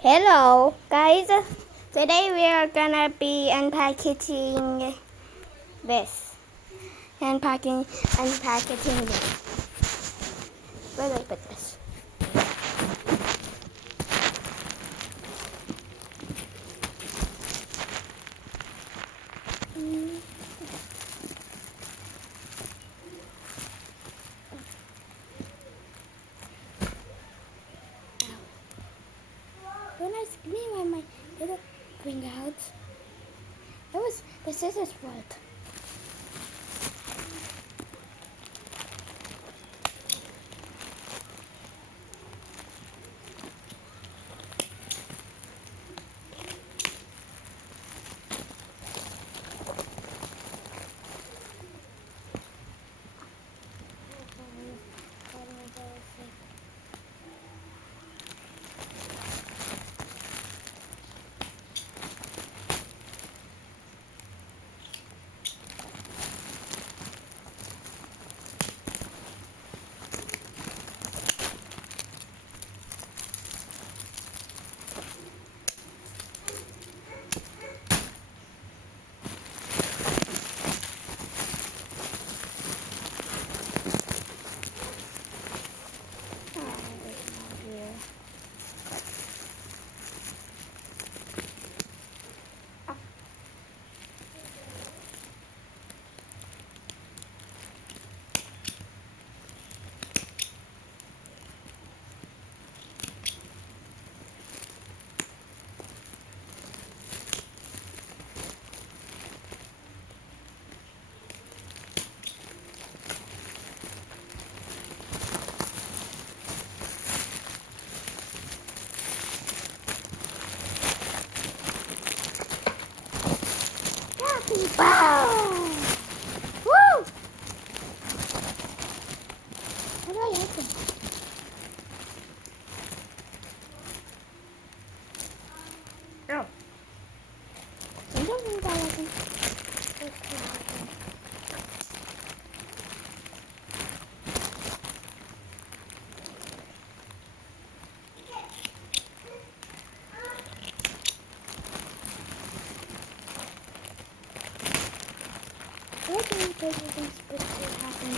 Hello, guys. Today we are gonna be unpackaging this. Unpackaging this. Where do I put this? When I scream, I might little bring out. It was the scissors fault. Wow! Woo! How do I open? Oh. I don't think I open. I think this is supposed to happen.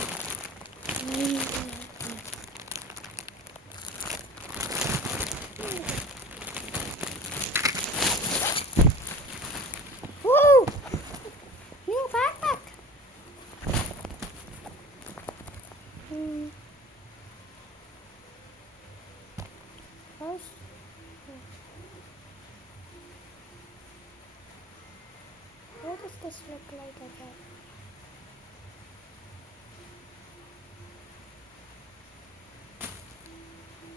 Woo! New backpack. First, what does this look like again?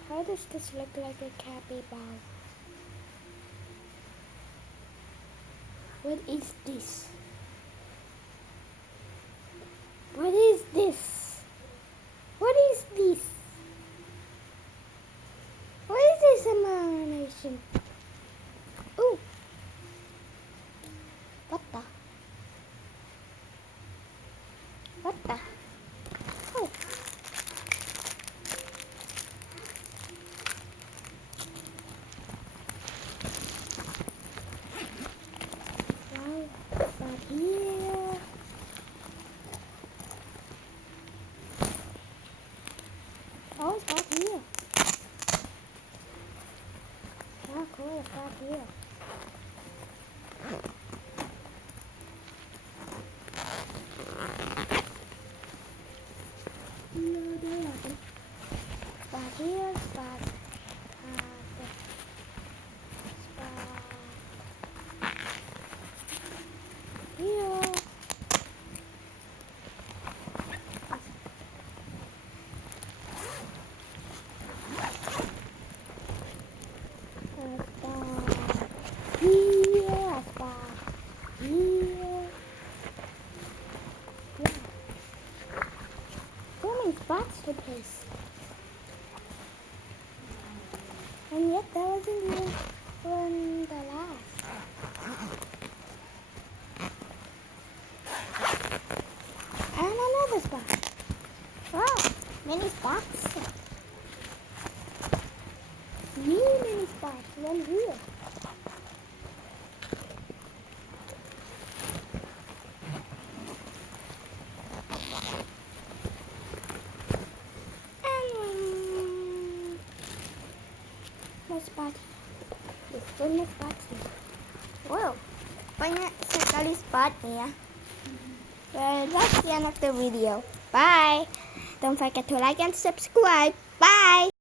How does this look like a capybara? What is this? What is this? What is this? What is this abomination? Ooh. What the? What the? Oh. Wow. Back here. Oh, it's back here. Oh, cool. It's back here. Back here, back, here. Here, back. here. May spot. Gusto may spot here. Wow. Banyak sekali spotnya. Well, that's the end of the video. Bye. Don't forget to like and subscribe. Bye.